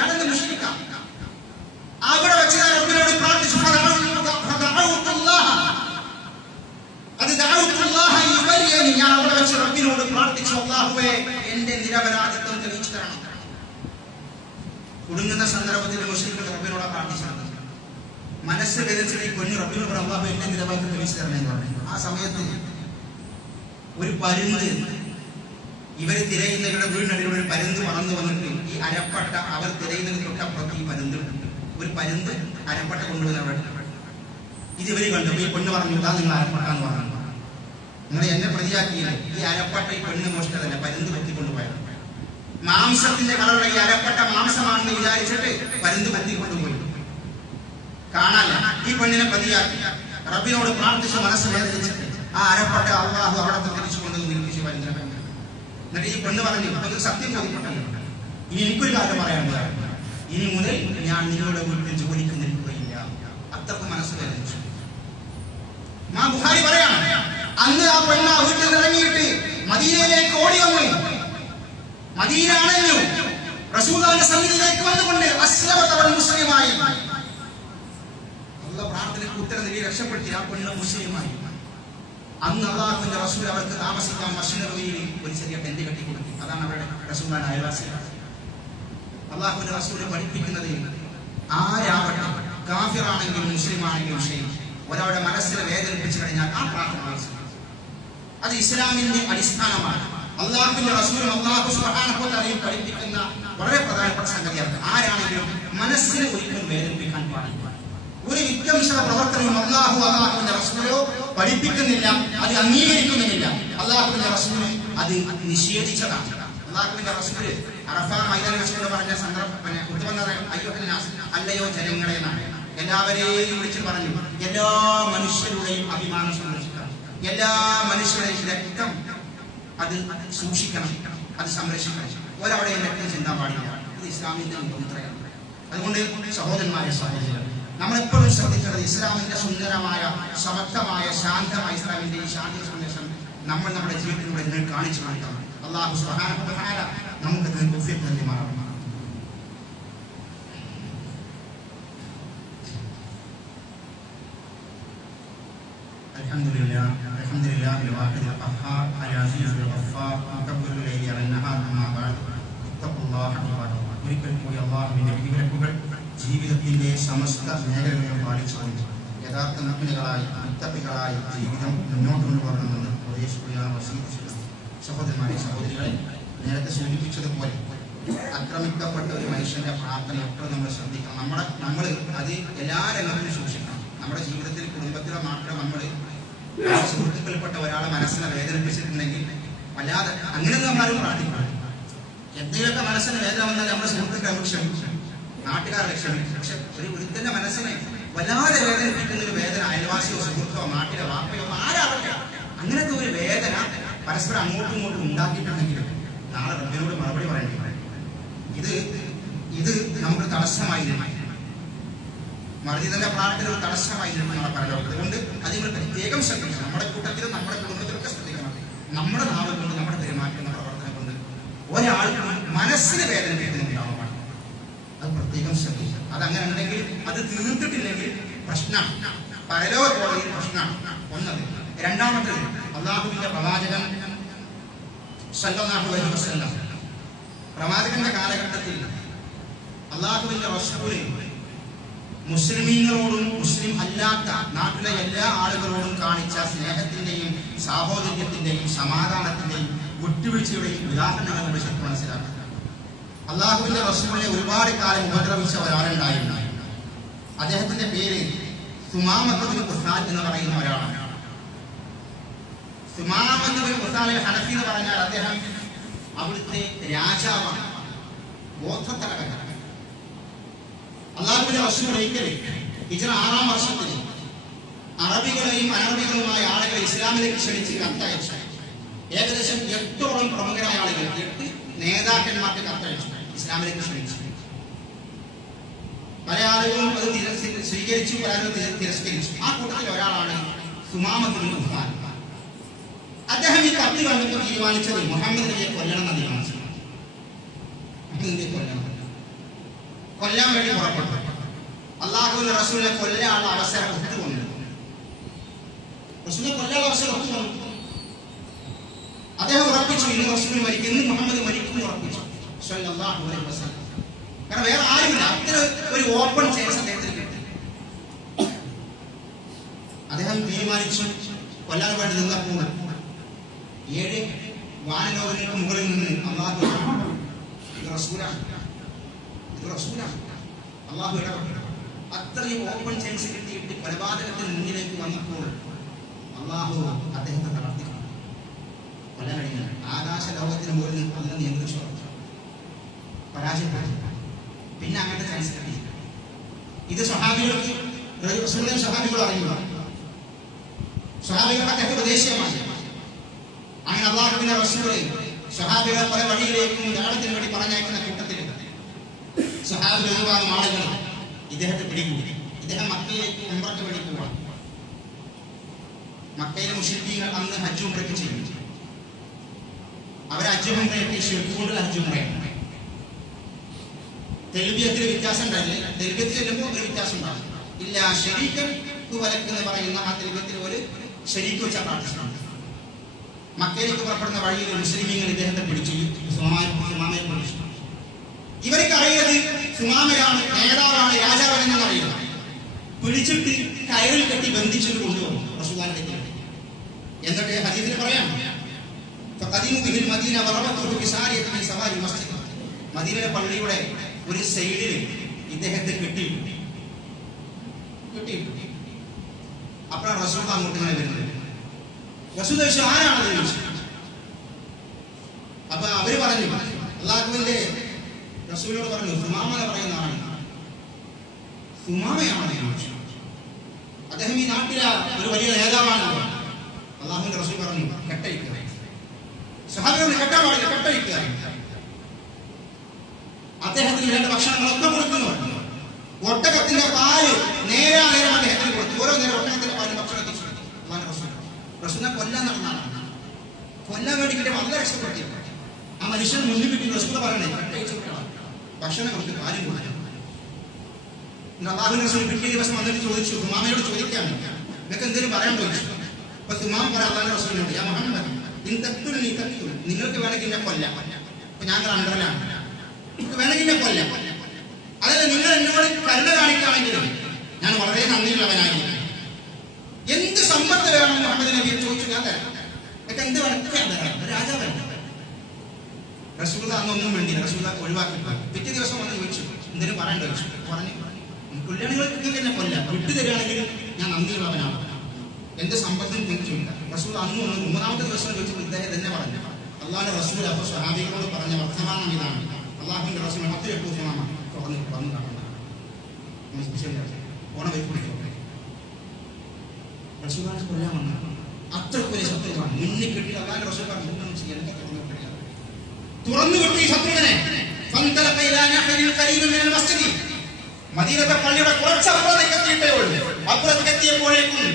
ഞാനൊന്ന് മുഷിരിക്കാം. അവിടെ വെച്ച് ഞാൻ റബ്ബിനോട് പ്രാർത്ഥിച്ചു. ഞാൻ അവിടെ വെച്ച് റബ്ബിനോട് പ്രാർത്ഥിച്ചു, അല്ലാഹുവേ എന്റെ നിരപരാധിത്വം തെളിയിച്ചു തരണം. കുടുങ്ങുന്ന സന്ദർഭത്തിൽ മുസ്ലിങ്ങൾ റബ്ബിനോട് പ്രാർത്ഥിച്ചത്. മനസ്സ് വേദനിച്ചിട്ട് ഈ പെണ്ണ് റബ്ബിനോട് അല്ലാഹു എന്റെ നിരപരാധിത്വം തെളിയിച്ചു തരണം എന്ന് പറഞ്ഞു. ആ സമയത്ത് ഒരു പരുന്ത്, ഇവർ തിരയുന്നവരുടെ വീടിനടിയിലൂടെ ഒരു പരുന്ത് വളർന്നു വന്നിട്ട് ഈ അരപ്പട്ട അവർ തിരയുന്നതിന് തൊട്ടപ്പുറത്ത് ഈ പരുന്ത്, ഒരു പരുന്ത് അരപ്പട്ട കൊണ്ടുവന്നവിടെ ഇത് ഇവര് കണ്ടു. ഈ പെണ്ണ് പറഞ്ഞു, ഇതാ നിങ്ങൾ അരപ്പട്ട എന്ന് പറഞ്ഞു, നിങ്ങൾ എന്നെ പ്രതിയാക്കിയില്ല. ഈ അരപ്പട്ട ഈ പെണ്ണ് മോഷ്ടിച്ചതല്ല, പരുന്ത് കൊത്തിക്കൊണ്ടുപോയത്. മാംസത്തിന്റെ കളറുള്ള ഈ അരപ്പട്ട മാംസമാണെന്ന് വിചാരിച്ചിട്ട് പരുന്ത് കൊത്തിക്കൊണ്ടുപോയി. കാണാല്ല. ഈ പെണ്ണിനെ പ്രതിയാക്കി റബ്ബിനോട് പ്രാർത്ഥിച്ച് മനസ്സ് വേദനിച്ചിട്ട് ആ അരപ്പട്ട അല്ലാഹു അവിടെ തിരിച്ചു കൊണ്ടുവന്ന് നിൽപ്പിച്ചു പരുന്തിനെ. എന്നിട്ട് ഈ പെണ്ണ് പറഞ്ഞു, അത് സത്യം ബോധ്യപ്പെട്ടല്ലോ, ഇനി എനിക്കൊരു കാര്യം പറയാനുണ്ട്, ഇനി മുതൽ ഞാൻ നിങ്ങളുടെ വീട്ടിൽ ജോലിക്ക് നിൽക്കുകയില്ല. അത്രക്ക് മനസ്സ് വേദനിച്ചു. ബുഖാരി പറയാണ്, അന്ന് ആ പെണ്ണ് ആ വീട്ടിൽ ഇറങ്ങിയിട്ട് മദീനയിലേക്ക് ഓടി വന്നു. മദീന അണഞ്ഞു. റസൂലുള്ളാഹിന്റെ സന്നിധിയിലേക്ക് വന്നുകൊണ്ട് അസ്ലമതവൻ മുസ്ലിമായി. അല്ലാഹു പ്രാർത്ഥനയ്ക്ക് ഉത്തരം നൽകി രക്ഷപ്പെടുത്തി. ആ പെണ്ണ് മുസ്ലിമായി. അന്ന് അല്ലാഹുവിന്റെ റസൂൽ അവർക്ക് താമസിക്കാൻ മസ്ജിദ് നബവിയിൽ ഒരു ചെറിയ ടെന്റ് കെട്ടി കൊടുത്തു. അതാണ് അവരുടെ റസൂലുള്ളാഹിന്റെ അയൽവാസികൾ. അല്ലാഹുവിന്റെ റസൂൽ പഠിപ്പിക്കുന്നത്, ആരാവട്ടെ, കാഫിറാണെങ്കിലും മുസ്ലിം ആണെങ്കിലും ശരി, ഒരാളുടെ മനസ്സിനെ വേദനിപ്പിച്ചു കഴിഞ്ഞാൽ ആ പ്രാർത്ഥന അത് ഇസ്ലാമിന്റെ അടിസ്ഥാനമാണ്. അല്ലാഹുവിന്റെ റസൂലും അല്ലാഹു സുബ്ഹാനഹു വ തആലയും പഠിപ്പിക്കുന്ന വളരെ പ്രധാനപ്പെട്ട സംഗതിയാണ്. ആരാണെങ്കിലും മനസ്സിനെ ഒരിക്കലും വേദനിപ്പിക്കാൻ പാടില്ല. ഒരു വിധ്വംസക പ്രവർത്തനവും അല്ലാഹുവിന്റെ റസൂലോ പഠിപ്പിക്കുന്നില്ല, അത് അംഗീകരിക്കുന്നുമില്ല. അല്ലാഹുവിന്റെ റസൂൽ അത് നിഷേധിച്ചതാണ്. അല്ലാഹുവിന്റെ റസൂൽ അറഫാ മൈതാനിൽ വെച്ചുകൊണ്ട് പറഞ്ഞ സന്ദർഭം അല്ലയോ ജനങ്ങളെ എന്നാണ്. എല്ലാവരെയും വിളിച്ച് പറഞ്ഞു, എല്ലാ മനുഷ്യരുടെയും അഭിമാനം സംരക്ഷിക്കണം, എല്ലാ മനുഷ്യരുടെയും രക്തം അത് സൂക്ഷിക്കണം, അത് സംരക്ഷിക്കണം, ഒരാളുടെയും രക്തം ചിന്താൻ പാടില്ല. ഇത് ഇസ്ലാമിന്റെ മുദ്രയാണ്. അതുകൊണ്ട് സഹോദരന്മാരെ, സഹോദരന്മാരെ, നമ്മളെപ്പോഴും ശ്രദ്ധിക്കേണ്ടത് ഇസ്ലാമിന്റെ സുന്ദരമായ സമർത്ഥമായ ശാന്തമായ ഇസ്ലാമിന്റെ ഈ ശാന്തി സന്ദേശം നമ്മൾ നമ്മുടെ ജീവിതത്തിലൂടെ നിങ്ങൾ കാണിച്ചു കാണിക്കണം. അല്ലാഹു സുബ്ഹാനഹു വ തആല നമുക്ക് തൗഫീഖ് നൽകുമാറാവട്ടെ. അൽഹംദുലില്ലാഹ് അൽഹംദുലില്ലാഹിൽ വാഹിദിൽ ഖഹാർ അൽ-അസീസിൽ ഗഫാർ മുതബ്ബിറുൽ ലൈലി അൻ-നഹാർ അമ്മാ ബഅദ് ഇത്തഖുല്ലാഹ ഇബാദല്ലാഹ്. ഒരിക്കൽ കൂടി അല്ലാഹുവിന്റെ വിധിവിലക്കുകൾ ജീവിതത്തിന്റെ സമസ്ത മേഖലകളിലും പാലിച്ചുകൊണ്ട് യഥാർത്ഥ മുഅ്മിനുകളായി മുത്തഖികളായി ജീവിതം മുന്നോട്ട് കൊണ്ടുപോകണമെന്ന് ഉപദേശിക്കുകയാണ് വസീയത്ത് ചെയ്യുന്നത്. സഹോദരന്മാരെ സഹോദരികളെ, നേരത്തെ സൂചിപ്പിച്ചതുപോലെ ആക്രമിക്കപ്പെട്ട ഒരു മനുഷ്യന്റെ പ്രാർത്ഥന എപ്പോഴും നമ്മൾ ശ്രദ്ധിക്കണം. നമ്മൾ അത് എല്ലാ രംഗത്തിലും സൂക്ഷിക്കണം. നമ്മുടെ ജീവിതത്തിൽ കുടുംബത്തിലോ നാട്ടിലോ നമ്മൾ സുഹൃത്തുക്കൾപ്പെട്ട ഒരാളെ മനസ്സിനെ വേദനിപ്പിച്ചിട്ടുണ്ടെങ്കിൽ വല്ലാതെ അങ്ങനെയൊന്നും നമ്മളാരും പ്രാർത്ഥിക്കണം. എന്തെങ്കിലുമൊക്കെ മനസ്സിന് വേദന വന്നാൽ നമ്മുടെ സുഹൃത്തുക്കളെ നമ്മൾ ക്ഷമിക്കും, നാട്ടുകാരെ ക്ഷമിക്കും. പക്ഷെ ഒരു വൃദ്ധന്റെ മനസ്സിനെ വല്ലാതെ വേദനിപ്പിക്കുന്ന ഒരു വേദന അയൽവാസിയോ സുഹൃത്തോ നാട്ടിലോ വാപ്പയോ ആരാവട്ടെ അങ്ങനത്തെ ഒരു വേദന പരസ്പരം അങ്ങോട്ടും ഇങ്ങോട്ടും ഉണ്ടാക്കിയിട്ടുണ്ടെങ്കിൽ നാളെ റബ്ബിനോട് മറുപടി പറയേണ്ടി വരും. ഇത് നമുക്ക് തടസ്സമായിരുന്നു, മർജിതന്റെ പ്രാർത്ഥന ഒരു തടസ്സമായിരുന്നു നമ്മളെ പരലോകത്ത്. അതുകൊണ്ട് അത് നിങ്ങൾ പ്രത്യേകം ശ്രദ്ധിക്കണം. നമ്മുടെ കൂട്ടത്തിലും നമ്മുടെ കുടുംബത്തിലൊക്കെ ശ്രദ്ധിക്കണം. നമ്മുടെ നാവ് കൊണ്ട് നമ്മുടെ പെരുമാറ്റം നമ്മുടെ പ്രവർത്തനം കൊണ്ട് ഒരാൾക്ക് മനസ്സിന് വേദനിപ്പിക്കുന്നുണ്ടാവാൻ പാടില്ല. അത് പ്രത്യേകം ശ്രദ്ധിക്കണം. അതങ്ങനെ ഉണ്ടെങ്കിൽ അത് തീർത്തിട്ടില്ലെങ്കിൽ പ്രശ്നമാണ്, പരലോക കോടതിയിൽ പ്രശ്നമാണ്. ഒന്നത്. രണ്ടാമത്തേത്, അല്ലാഹുവിന്റെ പ്രവാചകൻ സല്ലല്ലാഹു അലൈഹി വസല്ലം പ്രവാചകന്റെ കാലഘട്ടത്തിൽ അല്ലാഹുവിന്റെ റസൂൽ മുസ്ലിമീങ്ങളോടും മുസ്ലിം അല്ലാത്ത നാട്ടിലെ എല്ലാ ആളുകളോടും കാണിച്ച സ്നേഹത്തിന്റെയും സാഹോദര്യത്തിന്റെയും സമാധാനത്തിന്റെയും വിട്ടുവീഴ്ചയുടെയും ഉദാഹരണങ്ങൾ നമ്മൾ ശരിക്കും മനസ്സിലാക്കുക. അല്ലാഹുവിന്റെ റസൂലിനെ ഒരുപാട് കാലം ഉപദ്രവിച്ച ഒരാളുണ്ടായിരുന്നു. അദ്ദേഹത്തിന്റെ പേര് സുമാമത്ത് ബിൻ ഉസാൽ എന്ന് പറയുന്ന ഒരാളാണ്. സുമാമത്ത് ബിൻ ഉസാൽ ഹനഫി എന്ന് പറഞ്ഞാൽ അദ്ദേഹം അവിടുത്തെ രാജാവാണ്, ഗോത്രത്തലവനാണ്. അല്ലാഹുവിന്റെ റസൂൽ ഒരിക്കൽ ഹിജ്റ 6-ാം വർഷത്തിൽ അറബികളെയും അനറബികളുമായ ആളുകളെ ഇസ്ലാമിലേക്ക് ക്ഷണിച്ച് കത്തയച്ചു. ഏകദേശം 8ഓളം പ്രമുഖരായ ആളുകൾ, 8 നേതാക്കന്മാർക്ക് കത്തയച്ചു, ഇസ്ലാമിലേക്ക് ക്ഷണിച്ചു. പല ആളുകളും അത് സ്വീകരിച്ചു, പലരും തിരസ്കരിച്ചു. ആ കൂട്ടത്തിൽ ഒരാളാണ് സുമാമത്ത് ബിൻ ഉസാൽ. അദ്ദേഹം ഈ കത്ത് കണ്ടിട്ട് തീരുമാനിച്ചത് മുഹമ്മദ് നബിയെ കൊല്ലണം എന്ന് തീരുമാനിച്ചു. കൊല്ലാൻ വേണ്ടി പുറപ്പെട്ടു. അല്ലാഹുവിന്റെ റസൂലിനെ കൊല്ലാനുള്ള അവസരം ഒത്തുവന്നു. റസൂലിനെ കൊല്ലാനുള്ള അവസരം ഒത്തുവന്നു. അദ്ദേഹം ഉറപ്പിച്ചു, ഇന്ന് റസൂൽ മരിക്കും, ഇന്ന് മുഹമ്മദ് മരിക്കും എന്ന് ഉറപ്പിച്ചു സ്വല്ലല്ലാഹു അലൈഹി വസല്ലം. കാരണം വേറെ ആരുമില്ല, അത്ര ഒരു ഓപ്പൺ ചാൻസ് അദ്ദേഹത്തിന് കിട്ടി. അദ്ദേഹം തീരുമാനിച്ചു കൊല്ലാൻ വേണ്ടി നിന്നപ്പോൾ 7 വാനലോകങ്ങൾക്ക് മുകളിൽ നിന്ന് അല്ലാഹു ഇത് റസൂലാണ്, ഇത് റസൂലാണ്, അല്ലാഹു ഇടപെട്ടു. അത്രയും ഓപ്പൺ ചാൻസ് കിട്ടിയിട്ട് കൊലപാതകത്തിന് മുന്നിലേക്ക് വന്നപ്പോൾ അല്ലാഹു അദ്ദേഹത്തെ തളർത്തി. കൊല്ലാൻ കഴിയുന്നത് ആകാശ ലോകത്തിന് മുകളിൽ അതിനെ നിയന്ത്രിച്ചു, പരാജയപ്പെട്ടു. പിന്നെ അങ്ങനത്തെ ചാൻസ് കിട്ടി. ഇത് സ്വഹാബികൾക്ക് സ്വഹാബികൾ അറിയുക, സ്വഹാബികൾ അദ്ദേഹത്തെ ഉപദേശിയമാണ്. അങ്ങനെ അല്ലാഹുവിന്റെ റസൂല് സ്വഹാബികളെ പല വഴിയിലേക്കും ദഅവത്തിന് വേണ്ടി പറഞ്ഞയക്കുന്ന കൂട്ടത്തിൽ സ്വഹാബികൾ ഒരുപാട് ആളുകൾ ഇദ്ദേഹത്തെ പിടികൂടി. ഇദ്ദേഹം മക്കയിലേക്ക് ഉംറയ്ക്ക് വേണ്ടി പോവാണ്. മക്കയിലെ മുശ്രിക്കീങ്ങൾ അന്ന് ഹജ്ജ് ഉംറയ്ക്ക് ചെയ്യും. അവർ ഹജ്ജ് ഉംറയ്ക്ക് ശിർക്ക് കൊണ്ടുള്ള ഹജ്ജ് ഉംറയാണ്. തെൽബിയത്തിൽ വ്യത്യാസം ഉണ്ടായില്ലേ? തെൽബിയത്തിൽ ചെല്ലുമ്പോൾ ഒരു വ്യത്യാസം ഉണ്ടാകും. ഇല്ല, ശരീക്കൻ വലക്ക് എന്ന് പറയുന്ന ആ തെൽബിയത്തിൽ ഒരു ശരീക്ക് വെച്ച പ്രാർത്ഥിച്ചിട്ടുണ്ട്. മക്കയിലേക്ക് പുറപ്പെടുന്ന വഴിയിൽ മുസ്ലിമീങ്ങൾ ഇദ്ദേഹത്തെ പിടിച്ചു, സുമാമയെ പിടിച്ചു. ഇവർക്ക് അറിയുന്നത് സുമാമയാണ്, നേതാവാണ്, രാജാവാണെന്ന് അറിയില്ല. പിടിച്ചിട്ട് കയറിൽ കെട്ടി ബന്ധിച്ചിട്ട് കൊണ്ടുപോകും റസൂലുള്ളാഹിന്റെ അടുക്കൽ. എന്നിട്ട് ഹദീസിൽ പറയാം, മദീനയുടെ പള്ളിയുടെ ഒരു സൈഡിൽ ഇദ്ദേഹത്തെ കെട്ടിയിട്ടു. അപ്പോഴാണ് റസൂൽ അങ്ങോട്ട് ഇങ്ങനെ വരുന്നത്. റസൂൽ ചോദിച്ചു, ആരാണത് ചോദിച്ചു. അപ്പൊ അവര് പറഞ്ഞു, അല്ലാഹുവിന്റെ റസൂലിനോട് പറഞ്ഞു, സുമാമ പറയുന്ന ആളാണ്. സുമാമയാണെന്ന് ചോദിച്ചു. അദ്ദേഹം ഈ നാട്ടിലെ ഒരു വലിയ നേതാവാണല്ലോ. അല്ലാഹുവിന്റെ റസൂൽ പറഞ്ഞു, കെട്ടഴിക്കുക. സ്വഹാബികളോട് കെട്ടാൻ പാടില്ല, കെട്ടഴിക്കുക. അദ്ദേഹത്തിന് വേണ്ട ഭക്ഷണങ്ങളൊക്കെ കൊടുക്കുന്നു. ഒട്ടകത്തിന്റെ പാല് നേരം അദ്ദേഹത്തിന് കൊടുത്തു. ഓരോ നേരം ഒട്ടകത്തിന്റെ പാല് ഭക്ഷണം എത്തിച്ചു. റസൂലിനെ കൊല്ലാൻ നടന്നാണ്. കൊല്ലാൻ വേണ്ടി കിട്ടിയ വളരെ രക്ഷപ്പെടുത്തി. ആ മനുഷ്യൻ മുന്നിൽ കിട്ടി റസൂൽ പറയണേ ഭക്ഷണം കൊടുത്ത് പാലും കൊടുത്തു. അള്ളാഹുവിന്റെ റസൂൽ പിറ്റേ ദിവസം വന്നിട്ട് ചോദിച്ചു, തുമാമയോട് ചോദിക്കാണ്, നിങ്ങൾക്ക് എന്തെങ്കിലും പറയാൻ ചോദിച്ചു. അപ്പൊ തുമാമ പറയാൻ അള്ളാഹുവിന്റെ റസൂലിനോട്, യാ മുഹമ്മദ് നിങ്ങൾക്ക് വേണമെങ്കിൽ എന്നെ കൊല്ലാം. അപ്പൊ ഞാൻ അണ്ടറിലാണ്, നിങ്ങൾക്ക് വേണമെങ്കിൽ എന്നെ കൊല്ലാം. അതല്ല, നിങ്ങൾ എന്നോട് കരുണ കാണിക്കുകയാണെങ്കിലും ഞാൻ വളരെ നന്ദിയുള്ളവനായിരിക്കും. എന്ത് സമ്പത്ത് വേണം മുഹമ്മദ് നബിയെ ചോദിച്ചു, ഞാൻ തരാം. എനിക്ക് എന്ത് വേണം ഞാൻ തരാം. രാജാവല്ല. റസൂൽ അന്നൊന്നും വേണ്ടിയില്ല, റസൂൽ ഒഴിവാക്കി. പിറ്റേ ദിവസം വന്ന് ചോദിച്ചു, എന്തെങ്കിലും പറയാൻ ചോദിച്ചു. പറഞ്ഞു, കൊല്ലാണികൾ എന്നെ കൊല്ലാം, വിട്ടു തരികയാണെങ്കിൽ ഞാൻ നന്ദിയുള്ളവനാണ്. എന്ത് സമ്പത്തും തിരിച്ചില്ല. റസൂൽ അന്ന് വന്ന് മൂന്നാമത്തെ ദിവസം ചോദിച്ചപ്പോൾ ഇദ്ദേഹം തന്നെ പറഞ്ഞു, അള്ളാഹുന്റെ റസൂൽ അപ്പൊ സ്വഹാബികളോട് പറഞ്ഞ വർത്തമാനം ഇതാണ്, അള്ളാഹുവിന്റെ റസൂൽ മറ്റു എപ്പോഴും തുറന്ന് വന്നു കാണുന്നത് ഓണ വൈപ്പിടിക്കും. റസൂലിനെ കൊല്ലാൻ വന്നു. അത്രയ്ക്ക് വലിയ ശത്രുവാണ്. മുന്നിൽ കെട്ടി അള്ളാഹുന്റെ റസൂൽ പറഞ്ഞു, തുറന്നു കിട്ടി ശത്രുവിനെ. മദീനത്തെ പള്ളിയുടെ കുറച്ചപ്പുറത്തേക്ക് എത്തിയിട്ടേ ഉള്ളൂ. അപ്പുറത്തേക്ക് എത്തിയപ്പോഴേക്കും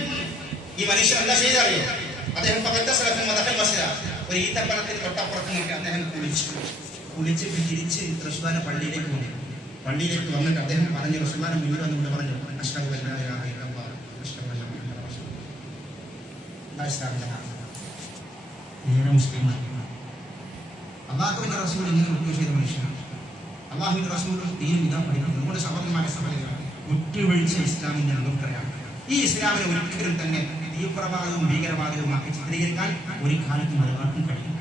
ഈ മനുഷ്യൻ എന്താ ചെയ്തറിയോ? അദ്ദേഹം ഒരു ഈത്തപ്പനത്തിന് തൊട്ടപ്പുറത്ത് നോക്കി അദ്ദേഹം കുളിച്ചിട്ട് തിരിച്ച് റസൂലുള്ളാഹിന്റെ പള്ളിയിലേക്ക് പോയി. പള്ളിയിലേക്ക് വന്നിട്ട് അദ്ദേഹം പറഞ്ഞു, റസൂലുള്ളാഹിന്റെ മുന്നിൽ വന്നുകൊണ്ട് പറഞ്ഞു, അഷ്ഹദു അല്ലാ ഇലാഹ ഇല്ലല്ലാഹ് അഷ്ഹദു അന്ന മുഹമ്മദൻ റസൂലുള്ളാഹ്. മുസ്ലിം അള്ളാഹുവിന്റെ റസൂൽ ഇങ്ങനെ ഉദ്യോഗ ചെയ്ത മനുഷ്യനാണ്. അള്ളാഹുവിന്റെ റസൂൽ ദീൻ ഇതാ പഠിക്കുന്നത്. നമ്മുടെ സഹോദരന്മാരെ സഹോദരികളാണ്, ഒറ്റുവീഴ്ച ഇസ്ലാമിന്റെ നുകർക്കയാണ്. ഈ ഇസ്ലാമിനെ ഒരിക്കലും തന്നെ തീവ്രവാദവും ഭീകരവാദവുമാക്കി ചിത്രീകരിക്കാൻ ഒരു കാലത്തും ആർക്കും കഴിയും.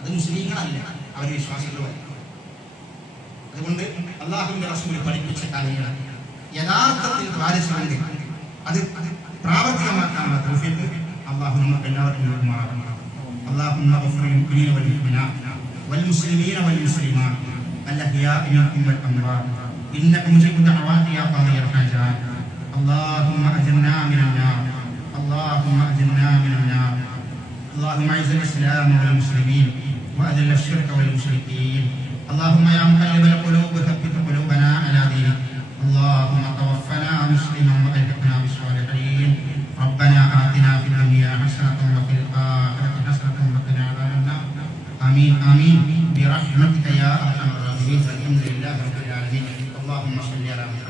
അത് മുസ്ലിങ്ങളല്ല, അവർ വിശ്വാസികളുമല്ല. അതുകൊണ്ട് അള്ളാഹുവിന്റെ റസൂൽ പഠിപ്പിച്ച കാര്യങ്ങൾ യഥാർത്ഥത്തിൽ പാലിച്ചുകൊണ്ട് അത് പ്രാവർത്തികമാക്കാനുള്ള തൗഫീഖ് അള്ളാഹു നമുക്ക് എല്ലാവർക്കും നൽകുമാറാകണം. اللهم اغفر للمؤمنين والمؤمنات والمسلمين والمسلمات الأحياء منهم والأموات إنك مجيب الدعوات يا قاضي الحاجات. اللهم أجرنا من النار، اللهم أجرنا من النار. اللهم أعز الإسلام والمسلمين وأذل الشرك والمشركين. اللهم يا مقلب القلوب ثبت قلوبنا على دينك. اللهم توفنا مسلما وألحقنا بالصالحين. ربنا آتنا في الدنيا حسنة وفي الآخرة حسنة وقنا عذاب النار. آمين آمين برحمتك يا أرحم الراحمين. والحمد لله رب العالمين. اللهم صل على محمد.